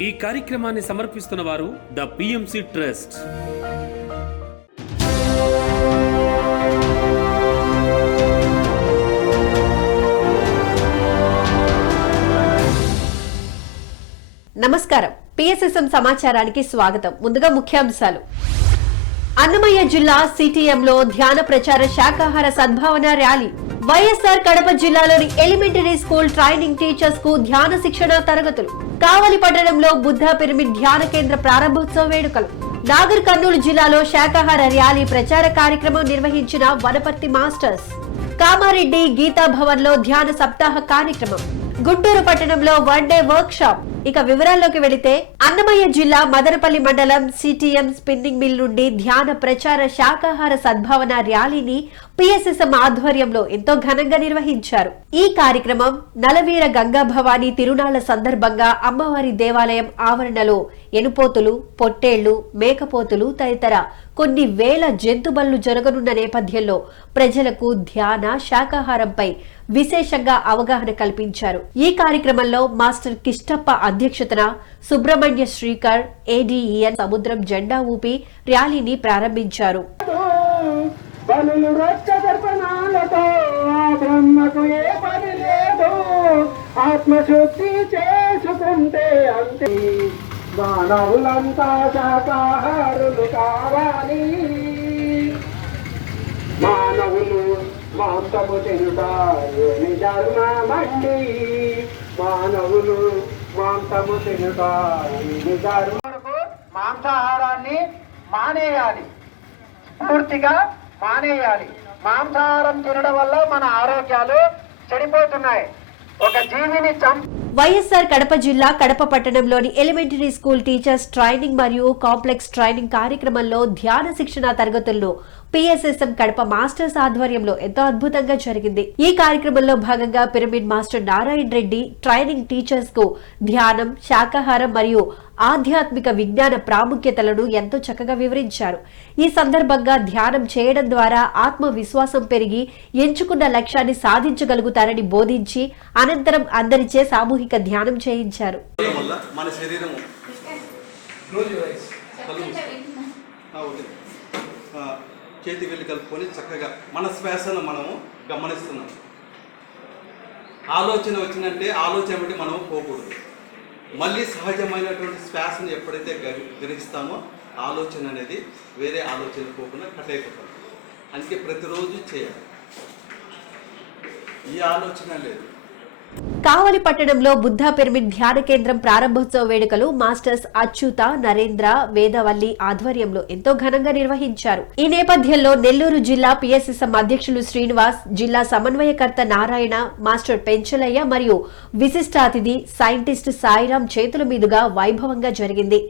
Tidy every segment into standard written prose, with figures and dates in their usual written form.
ఈ కార్యక్రమాన్ని సమర్పిస్తున్న వారు ద పిఎంసి ట్రస్ట్. నమస్కారం. పిఎస్ఎస్ఎం సమాచారానికి స్వాగతం. ముందుగా ముఖ్యాంశాలు. అన్నమయ్య జిల్లా సిటిఎంలో ధ్యాన ప్రచార శాకాహార సద్భావన ర్యాలీ. వైఎస్ఆర్ కడప జిల్లాలోని ఎలిమెంటరీ స్కూల్ ట్రైనింగ్ టీచర్స్ కు ధ్యాన శిక్షణ తరగతులు. కావలి పట్టణంలో బుద్ధ పిరమిడ్ ధ్యాన కేంద్ర ప్రారంభోత్సవ వేడుకలు. నాగర్ కర్నూలు జిల్లాలో శాకాహార ర్యాలీ ప్రచార కార్యక్రమం నిర్వహించిన వనపర్తి మాస్టర్స్. కామారెడ్డి గీతా భవన్ లో ధ్యాన సప్తాహ కార్యక్రమం. గుంటూరు పట్టణంలో వన్ డే వర్క్ షాప్. ఇక వివరాల్లోకి వెళితే అన్నమయ్య జిల్లా మదనపల్లి మండలం సిటిఎం స్పిన్నింగ్ మిల్ నుండి ధ్యాన ప్రచార శాకాహార సద్భావన ర్యాలీని పిఎస్ఎస్ఎం ఆధ్వర్యంలో ఎంతో ఘనంగా నిర్వహించారు. ఈ కార్యక్రమం నలవీర గంగా భవానీ తిరునాళ్ల సందర్భంగా అమ్మవారి దేవాలయం ఆవరణలో ఎనుపోతులు, పొట్టేళ్లు, మేకపోతులు తదితర కొన్ని వేల జంతుబళ్లు జరగనున్న నేపథ్యంలో ప్రజలకు ధ్యాన శాకాహారంపై విశేషంగా అవగాహన కల్పించారు. ఈ కార్యక్రమంలో మాస్టర్ కిష్టప్ప అధ్యక్షతన సుబ్రహ్మణ్య శ్రీకర్, ఏడీఈఎన్ సముద్రం జెండా ఊపి ర్యాలీని ప్రారంభించారు. మానవులంతా శాకాహారులు కావాలి, మానవులు మాంసము తినుటారు ధర్మమండి, మానవులు మాంసము తినుటారు ధర్మ. మాంసాహారాన్ని మానేయాలి, పూర్తిగా మానేయాలి. మాంసాహారం తినడం వల్ల మన ఆరోగ్యాలు చెడిపోతున్నాయి. ఒక జీవిని వైఎస్ఆర్ కడప జిల్లా కడప పట్టణంలోని ఎలిమెంటరీ స్కూల్ టీచర్స్ ట్రైనింగ్ మరియు కాంప్లెక్స్ ట్రైనింగ్ కార్యక్రమంలో ధ్యాన శిక్షణ తరగతుల్లో పిఎస్ఎస్ఎం కడప మాస్టర్స్ ఆధ్వర్యంలో ఎంతో అద్భుతంగా జరిగింది. ఈ కార్యక్రమంలో భాగంగా pyramid master Narayana Reddy training teachers కు ధ్యానం, శాకాహారం మరియు ఆధ్యాత్మిక విజ్ఞాన ప్రాముఖ్యతలను ఎంతో చక్కగా వివరించారు. ఈ సందర్భంగా ధ్యానం చేయడం ద్వారా ఆత్మవిశ్వాసం పెరిగి ఎంచుకున్న లక్ష్యాన్ని సాధించగలుగుతారని బోధించి అనంతరం అందరిచే సామూహిక ధ్యానం చేయించారు. చేతి వెళ్ళి కలుపుకొని చక్కగా మన శ్వాసను మనము గమనిస్తున్నాం. ఆలోచన వచ్చిందంటే ఆలోచన బట్టి మనము పోకూడదు. మళ్ళీ సహజమైనటువంటి శ్వాసను ఎప్పుడైతే గ్రహిస్తామో ఆలోచన అనేది వేరే ఆలోచన పోకుండా కట్ అయిపోతుంది. అందుకే ప్రతిరోజు చేయాలి. ఈ ఆలోచన లేదు. కావలి పట్టణంలో బుద్ధ పిరమిడ్ ధ్యాన కేంద్రం ప్రారంభోత్సవ వేడుకలు మాస్టర్స్ అచ్యుత, నరేంద్ర, వేదవల్లి ఆధ్వర్యంలో ఎంతో ఘనంగా నిర్వహించారు. ఈ నేపథ్యంలో నెల్లూరు జిల్లా పిఎస్ఎస్ఎం అధ్యక్షులు శ్రీనివాస్, జిల్లా సమన్వయకర్త నారాయణ, మాస్టర్ పెంచలయ్య మరియు విశిష్ట అతిథి సైంటిస్ట్ సాయిరాం చేతుల మీదుగా వైభవంగా జరిగింది.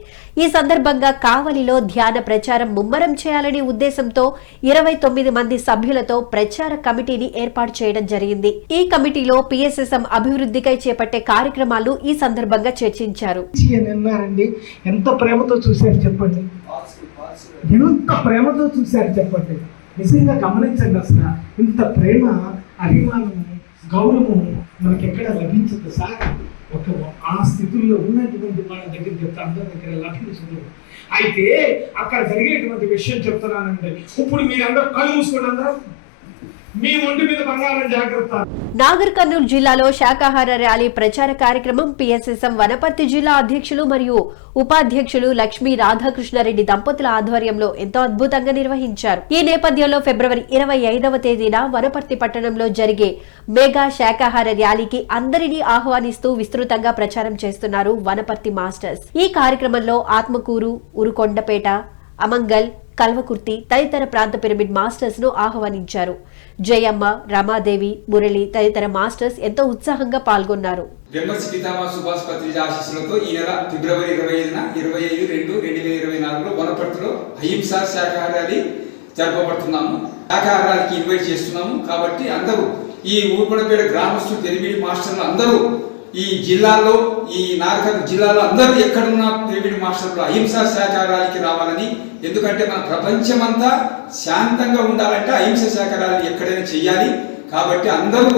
ఈ సందర్భంగా కావలిలో ధ్యాన ప్రచారం ముమ్మరం చేయాలనే ఉద్దేశంతో 29 మంది సభ్యులతో ప్రచార కమిటీని ఏర్పాటు చేయడం జరిగింది. ఈ కమిటీలో పిఎస్ఎస్ఎం అభివృద్ధికై చేపట్టే కార్యక్రమాలు ఈ సందర్భంగా చర్చించారు. ఎంత ప్రేమతో చూశారు చెప్పండి, ఎంత ప్రేమతో చూశారు చెప్పండి. నిజంగా గమనించండి, అసలు ఇంత ప్రేమ, అభిమానము, గౌరవము మనకి ఎక్కడ లభించదు సార్. ఒక ఆ స్థితుల్లో ఉన్నటువంటి వాళ్ళ దగ్గర చెప్తే అందరి దగ్గర లభించదు. అయితే అక్కడ జరిగేటువంటి విషయం చెప్తున్నానండి. ఇప్పుడు మీరందరూ కళ్ళు మూసుకోండి, అందరూ మీ ఒంటి మీద బంగారం జాగ్రత్త. నాగర్ కర్నూలు జిల్లాలో శాకాహార ర్యాలీ ప్రచార కార్యక్రమం పిఎస్ఎస్ఎం వనపర్తి జిల్లా అధ్యక్షులు మరియు ఉపాధ్యక్షులు లక్ష్మీ రాధాకృష్ణారెడ్డి దంపతుల ఆధ్వర్యంలో ఎంతో అద్భుతంగా నిర్వహించారు. ఈ నేపథ్యంలో ఫిబ్రవరి 25వ తేదీన వనపర్తి పట్టణంలో జరిగే మెగా శాకాహార ర్యాలీకి అందరినీ ఆహ్వానిస్తూ విస్తృతంగా ప్రచారం చేస్తున్నారు వనపర్తి మాస్టర్స్. ఈ కార్యక్రమంలో ఆత్మకూరు, ఉరుకొండపేట, అమంగల్, కల్వకుర్తి తదితర ప్రాంత పిరమిడ్ మాస్టర్స్ ను ఆహ్వానించారు. జయమ్మ, రమాదేవి, మురళి తదితర మాస్టర్స్ ఎంతో ఉత్సాహంగా పాల్గొన్నారు. ఆశీస్సులతో ఈ నెల ఫిబ్రవరి 25న 25/2/2024 వనపర్తిలో అహింసా శాకాహారాన్ని జరపబడుతున్నాము. శాకాహారానికి ఇన్వైట్ చేస్తున్నాము. కాబట్టి అందరూ ఈ ఊరుకొండపేట గ్రామస్తులు, పిరమిడ్ మాస్టర్లు అందరూ ఈ జిల్లాలో, ఈ నాగర్ జిల్లాలో అందరూ ఎక్కడున్న పిరమిడ్ మాస్టర్లు అహింసా శాకాహారానికి రావాలని. ఎందుకంటే మన ప్రపంచమంతా శాంతంగా ఉండాలంటే అహింస శాకాహారాన్ని ఎక్కడైనా చెయ్యాలి. కాబట్టి అందరూ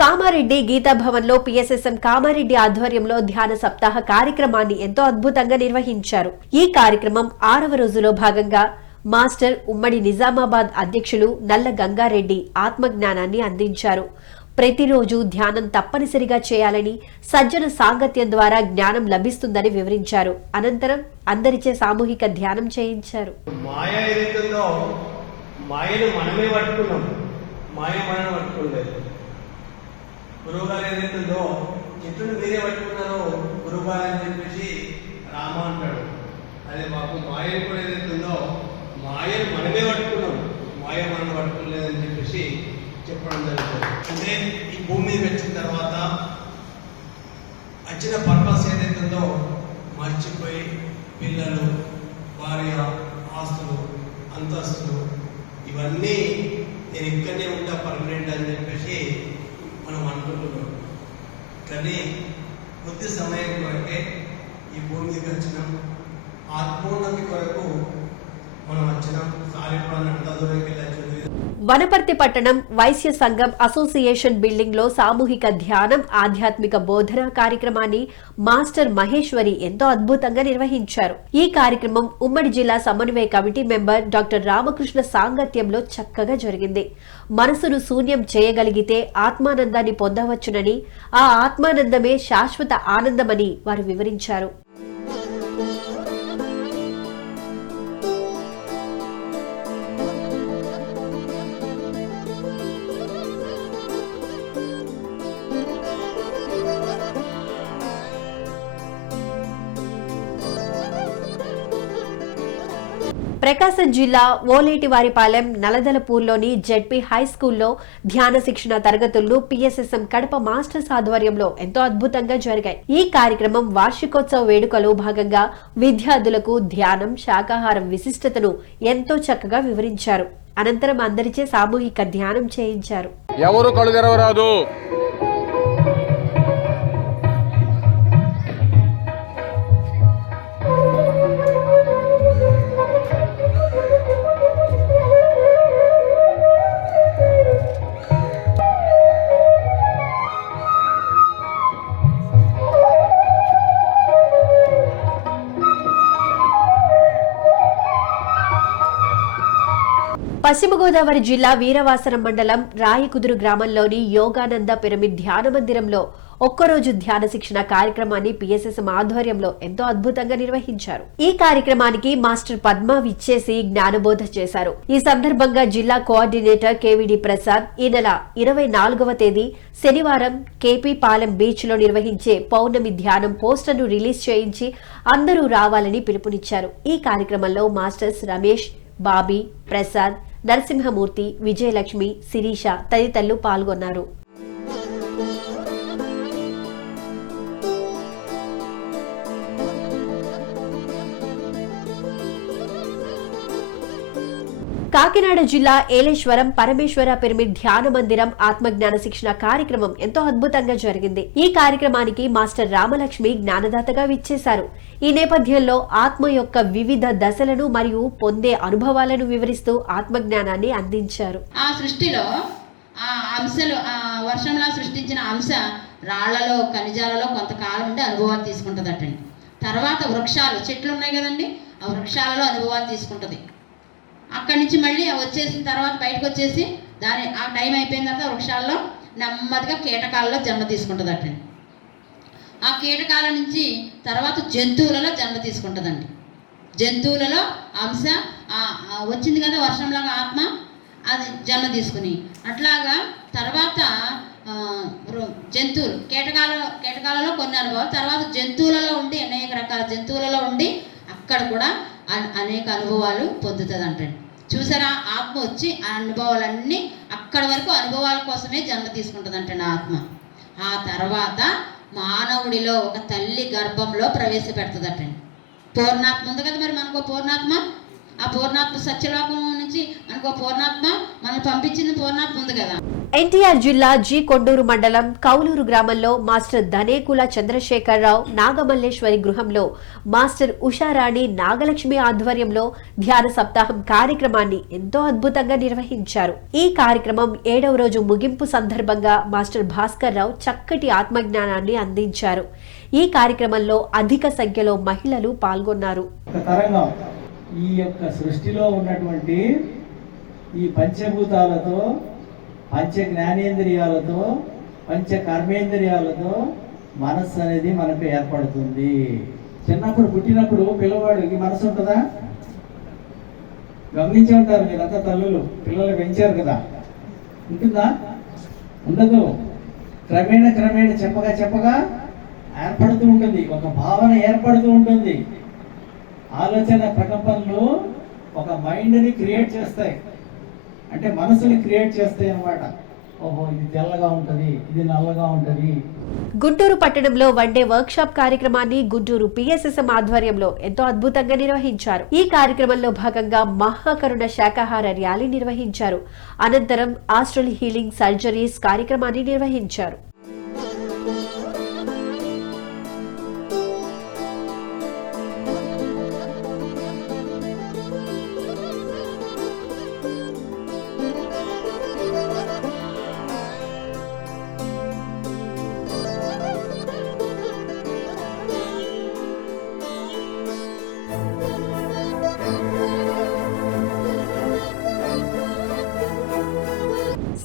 కామారెడ్డి గీతాభవన్లో పిఎస్ఎస్ఎం కామారెడ్డి ఆధ్వర్యంలో ధ్యాన సప్తాహ కార్యక్రమాన్ని ఎంతో అద్భుతంగా నిర్వహించారు. ఈ కార్యక్రమం 6వ రోజులో భాగంగా మాస్టర్ ఉమ్మడి నిజామాబాద్ అధ్యక్షులు నల్ల గంగారెడ్డి ఆత్మజ్ఞానాన్ని అందించారు. ప్రతిరోజు ధ్యానం తప్పనిసరిగా చేయాలని, సజ్జన సాంగత్యం ద్వారా జ్ఞానం లభిస్తుందని వివరించారు. అనంతరం అందరిచే సామూహిక ధ్యానం చేయించారు. మాయ ఏదైతుందో మాయను మనమే పట్టుకున్నాం, మాయ మనం పట్టుకోలేదు. గురువుగారు ఏదైతుందో చెట్టును మీరే పట్టుకున్నారో గురువుగారు అని చెప్పేసి రామ అంటాడు. అదే మాకు మాయను కూడా ఏదైతుందో మాయను మనమే పట్టుకున్నాం, మాయ మనం పట్టుకోలేదని చెప్పేసి చెప్పడం జరుగుతుంది. అంటే ఈ భూమి మీద వచ్చిన తర్వాత వచ్చిన పర్పస్ ఏదైతుందో మర్చిపోయి పిల్లలు, భార్య, ఆస్తులు, అంతస్తులు ఇవన్నీ నేను ఇక్కడనే ఉంటా పర్మనెంట్ అని చెప్పేసి మనం అనుకుంటున్నాం. కానీ కొద్ది సమయం కొరకే ఈ భూమి మీదకి వచ్చినాం, ఆత్మోన్నతి కొరకు మనం వచ్చినాం. సాలిపడాలని అంత దూరంకి వెళ్ళచ్చు. వనపర్తి పట్టణం వైశ్య సంఘం అసోసియేషన్ బిల్డింగ్ లో సామూహిక ధ్యానం, ఆధ్యాత్మిక బోధన కార్యక్రమాన్ని మాస్టర్ మహేశ్వరి ఎంతో అద్భుతంగా నిర్వహించారు. ఈ కార్యక్రమం ఉమ్మడి జిల్లా సమన్వయ కమిటీ మెంబర్ డాక్టర్ రామకృష్ణ సాంగత్యంలో చక్కగా జరిగింది. మనసును శూన్యం చేయగలిగితే ఆత్మానందాన్ని పొందవచ్చునని, ఆ ఆత్మానందమే శాశ్వత ఆనందమని వారు వివరించారు. ప్రకాశం జిల్లా ఓలేటివారిపాలెం నలదలపూర్లోని జెడ్పీ హైస్కూల్లో ధ్యాన శిక్షణ తరగతులను పిఎస్ఎస్ఎం కడప మాస్టర్స్ ఆధ్వర్యంలో ఎంతో అద్భుతంగా జరిగాయి. ఈ కార్యక్రమం వార్షికోత్సవ వేడుకలో భాగంగా విద్యార్థులకు ధ్యానం, శాకాహారం విశిష్టతను ఎంతో చక్కగా వివరించారు. అనంతరం అందరిచే సామూహిక ధ్యానం చేయించారు. ఎవరు కళ్ళు తెరవరాదు. పశ్చిమ గోదావరి జిల్లా వీరవాసరం మండలం రాయికుదురు గ్రామంలోని యోగానంద పిరమిడ్ ధ్యాన మందిరంలో ఒక్కరోజు ధ్యాన శిక్షణ కార్యక్రమాన్ని పిఎస్ఎస్ఎం ఆధ్వర్యంలో ఎంతో అద్భుతంగా నిర్వహించారు. ఈ కార్యక్రమానికి మాస్టర్ పద్మ విచ్చేసి జ్ఞానబోధ చేశారు. ఈ సందర్భంగా జిల్లా కోఆర్డినేటర్ కేవీడి ప్రసాద్ ఈ నెల 24వ తేదీ శనివారం కేపీ పాలెం బీచ్ లో నిర్వహించే పౌర్ణమి ధ్యానం పోస్టర్ను రిలీజ్ చేయించి అందరూ రావాలని పిలుపునిచ్చారు. ఈ కార్యక్రమంలో మాస్టర్స్ రమేష్, బాబీ, ప్రసాద్, నరసింహమూర్తి, విజయలక్ష్మి, శిరీష తదితరులు పాల్గొన్నారు. కాకినాడ జిల్లా ఏలేశ్వరం పరమేశ్వర పిరమిడ్ ధ్యాన మందిరం ఆత్మజ్ఞాన శిక్షణ కార్యక్రమం ఎంతో అద్భుతంగా జరిగింది. ఈ కార్యక్రమానికి మాస్టర్ రామలక్ష్మి జ్ఞానదాతగా విచ్చేశారు. ఈ నేపథ్యంలో ఆత్మ యొక్క వివిధ దశలను మరియు పొందే అనుభవాలను వివరిస్తూ ఆత్మజ్ఞానాన్ని అందించారు. ఆ సృష్టిలో ఆ అంశలు, వర్షంలా సృష్టించిన అంశ రాళ్లలో, ఖనిజాలలో కొంతకాలం ఉండి అనుభవాలు తీసుకుంటుందటండి. తర్వాత వృక్షాలు, చెట్లు ఉన్నాయి కదండి, ఆ వృక్షాలలో అనుభవాలు తీసుకుంటుంది. అక్కడి నుంచి మళ్ళీ వచ్చేసిన తర్వాత బయటకు వచ్చేసి ఆ టైం అయిపోయిన తర్వాత వృక్షాల్లో నెమ్మదిగా కీటకాలలో జన్మ తీసుకుంటుందటండి. ఆ కీటకాల నుంచి తర్వాత జంతువులలో జన్మ తీసుకుంటుందండి. జంతువులలో అంశ వచ్చింది కదా వర్షంలాగా ఆత్మ, అది జన్మ తీసుకుని అట్లాగా తర్వాత జంతువులు, కీటకాలలో కొన్ని అనుభవాలు, తర్వాత జంతువులలో ఉండి అనేక రకాల జంతువులలో ఉండి అక్కడ కూడా అనేక అనుభవాలు పొందుతుంది అంటండి. చూసారా, ఆత్మ వచ్చి ఆ అనుభవాలన్నీ అక్కడి వరకు అనుభవాల కోసమే జన్మ తీసుకుంటుంది అంటండి ఆత్మ. ఆ తర్వాత మానవుడిలో ఒక తల్లి గర్భంలో ప్రవేశపెడుతుందటండి. పూర్ణాత్మ ఉంది కదా, మరి మనకు పూర్ణాత్మ, ఆ పూర్ణాత్మ సత్యలోకం నుంచి మనకు పూర్ణాత్మ, మనం పంపించింది పూర్ణాత్మ ఉంది కదా. ఎన్టీఆర్ జిల్లా జి కొండూరు మండలం కౌలూరు గ్రామంలో మాస్టర్ ధనేకుల చంద్రశేఖరరావు నాగమల్లేశ్వరి గృహంలో మాస్టర్ ఉషారాణి నాగలక్ష్మి ఆధ్వర్యంలో ధ్యాన సప్తాహం కార్యక్రమాన్ని ఎంతో అద్భుతంగా నిర్వహించారు. ఈ కార్యక్రమం 7వ రోజు ముగింపు సందర్భంగా మాస్టర్ భాస్కర్ రావు చక్కటి ఆత్మజ్ఞానాన్ని అందించారు. ఈ కార్యక్రమంలో అధిక సంఖ్యలో మహిళలు పాల్గొన్నారు. ఈ యొక్క సృష్టిలో ఉన్నటువంటి ఈ పంచభూతాలతో, పంచ జ్ఞానేంద్రియాలతో, పంచ కర్మేంద్రియాలతో మనస్సు అనేది మనకు ఏర్పడుతుంది. చిన్నప్పుడు పుట్టినప్పుడు పిల్లవాడికి మనసు ఉంటుందా? గమనించే ఉంటారు మీరంతా, తల్లులు పిల్లలు పెంచారు కదా, ఉంటుందా? ఉండదు. క్రమేణ క్రమేణ చెప్పగా ఏర్పడుతూ ఉంటుంది, ఒక భావన ఏర్పడుతూ ఉంటుంది. ఆలోచన ప్రకంపనలు ఒక మైండ్ని క్రియేట్ చేస్తాయి, అంటే మనసుని క్రియేట్ చేస్తాయి అన్నమాట. ఓహో, ఇది తెల్లగా ఉంటది, ఇది నల్లగా ఉంటది. గుంటూరు పట్టణంలో వన్డే వర్క్ షాప్ కార్యక్రమాన్ని గుంటూరు PSSM ఆధ్వర్యంలో ఎంతో అద్భుతంగా నిర్వహించారు. ఈ కార్యక్రమంలో భాగంగా మహాకరుణ శాకాహార ర్యాలీ నిర్వహించారు. అనంతరం ఆస్ట్రల్ హీలింగ్ సర్జరీస్ కార్యక్రమాన్ని నిర్వహించారు.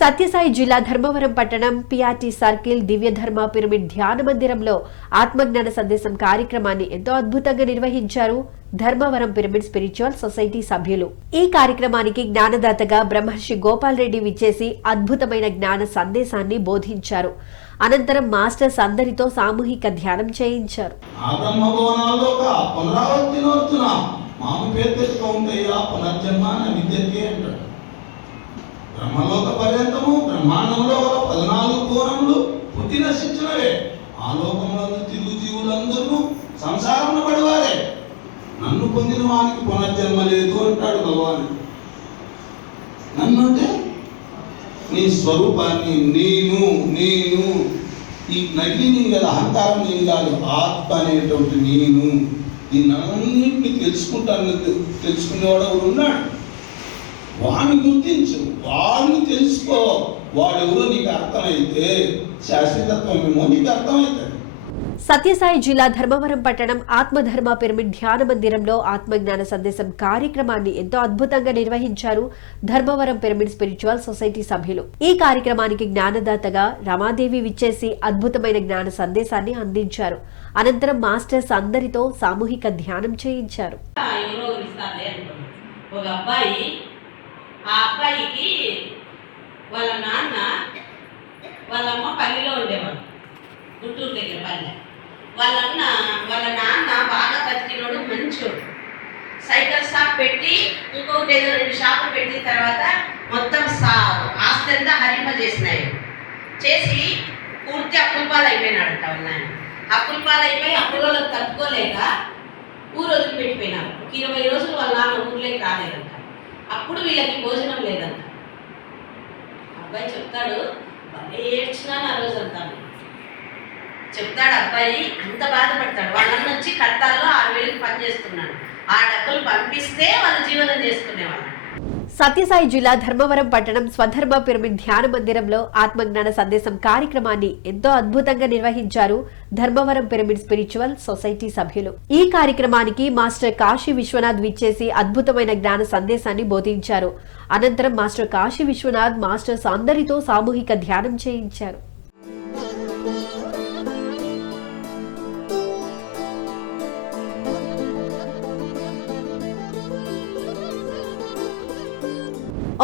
సత్యసాయి జిల్లా ధర్మవరం పట్టణం PRT సర్కిల్ దివ్య ధర్మ పిరమిడ్ ధ్యాన మందిరంలో ఆత్మజ్ఞాన సందేశం కార్యక్రమాన్ని ఎంతో అద్భుతంగా నిర్వహించారు ధర్మవరం పిరమిడ్ స్పిరిచువల్ సొసైటీ సభ్యులు. ఈ కార్యక్రమానికి జ్ఞానదాతగా బ్రహ్మర్షి గోపాల్ రెడ్డి విచ్చేసి అద్భుతమైన జ్ఞాన సందేశాన్ని బోధించారు. అనంతరం మాస్టర్స్ అందరితో సామూహిక ధ్యానం చేయించారు. బ్రహ్మలోక పర్యంతము బ్రహ్మాండంలో 14 కోణములు పుట్టి నశించినవే. ఆ లోకంలో తిరుగు జీవులందరూ సంసారంలో పడివారే. నన్ను పొందిన వానికి పునర్జన్మ లేదు అంటాడు భగవాన్. నన్ను అంటే నీ స్వరూపాన్ని, నేను ఈ నగిని కదా, అహంకారం నేను కాదు, ఆత్మ అనేటువంటి నేను. ఈ నన్నింటినీ తెలుసుకునేవాడు ఎవరు ఉన్నాడు? వాడిని గుర్తించు, వాడిని తెలుసుకో. వాడెవరో నీకు అర్థమైతే శాశ్వతత్వమేమో నీకు అర్థమవుతుంది. సత్యసాయి జిల్లా ధర్మవరం పట్టణం ఆత్మధర్మ పిరమిడ్ ధ్యాన మందిరంలో ఆత్మజ్ఞాన సందేశం కార్యక్రమాన్ని ఎంతో అద్భుతంగా నిర్వహించారు ధర్మవరం పిరమిడ్ స్పిరిచువల్ సొసైటీ సభ్యులు. ఈ కార్యక్రమానికి జ్ఞానదాతగా రమాదేవి విచ్చేసి అద్భుతమైన జ్ఞాన సందేశాన్ని అందించారు. అనంతరం మాస్టర్స్ అందరితో సామూహిక ధ్యానం చేయించారు. ఆ అబ్బాయికి వాళ్ళ నాన్న వాళ్ళమ్మ పల్లెలో ఉండేవాడు, గుంటూరు దగ్గర పల్లె. వాళ్ళ నాన్న బాగా బతికినోడు, మంచోడు. సైకిల్ షాప్ పెట్టి ఇంకొకటి ఏదో 2 షాపులు పెట్టిన తర్వాత మొత్తం ఆస్తి అంతా హరింపజేసినాయి. చేసి పూర్తి అప్పులపాలు అయిపోయినాడంట వాళ్ళ నాన్న. అప్పులపాలు అయిపోయి అప్పులలో తట్టుకోలేక ఊరు వదిలిపెట్టిపోయినారు. 20 రోజులు వాళ్ళ నాన్న ఊర్లోకి రాలేదంట. అప్పుడు వీళ్ళకి భోజనం లేదంట. అబ్బాయి చెప్తాడు, ఏడ్చినాను ఆ రోజు అంతా చెప్తాడు. అబ్బాయి అంత బాధపడతాడు. వాళ్ళన్న వచ్చి కట్టాల్లో 6,000 పని చేస్తున్నాడు. ఆ డబ్బులు పంపిస్తే వాళ్ళు జీవనం చేసుకునేవాళ్ళు. సత్యసాయి జిల్లా ధర్మవరం పట్టణం స్వధర్మ పిరమిడ్ ధ్యాన మందిరంలో ఆత్మజ్ఞాన సందేశం కార్యక్రమాన్ని ఎంతో అద్భుతంగా నిర్వహించారు ధర్మవరం పిరమిడ్ స్పిరిచువల్ సొసైటీ సభ్యులు. ఈ కార్యక్రమానికి మాస్టర్ కాశీ విశ్వనాథ్ విచ్చేసి అద్భుతమైన జ్ఞాన సందేశాన్ని బోధించారు. అనంతరం మాస్టర్ కాశీ విశ్వనాథ్ మాస్టర్స్ అందరితో సామూహిక ధ్యానం చేయించారు.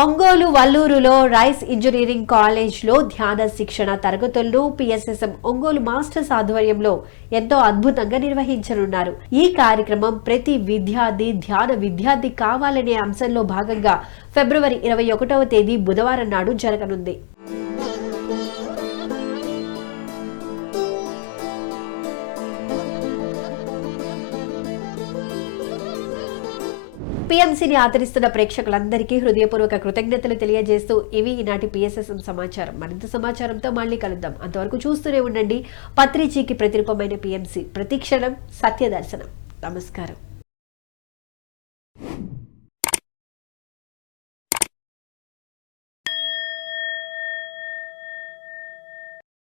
ఒంగోలు వల్లూరులో రైస్ ఇంజనీరింగ్ కాలేజ్లో ధ్యాన శిక్షణ తరగతులను PSSM ఒంగోలు మాస్టర్స్ ఆధ్వర్యంలో ఎంతో అద్భుతంగా నిర్వహించనున్నారు. ఈ కార్యక్రమం ప్రతి విద్యార్థి ధ్యాన విద్యార్థి కావాలనే అంశంలో భాగంగా ఫిబ్రవరి 21వ తేదీ బుధవారం నాడు జరగనుంది. PMCని ఆదరిస్తున్న ప్రేక్షకులందరికీ హృదయపూర్వక కృతజ్ఞతలు తెలియజేస్తూ ఇవి ఈనాటి PSSM సమాచారం. మరింత సమాచారంతో మళ్ళీ కలుద్దాం. అంతవరకు చూస్తూనే ఉండండి పత్రిజీకి ప్రతిరూపమైన PMC, ప్రతిక్షణం సత్యదర్శనం. నమస్కారం.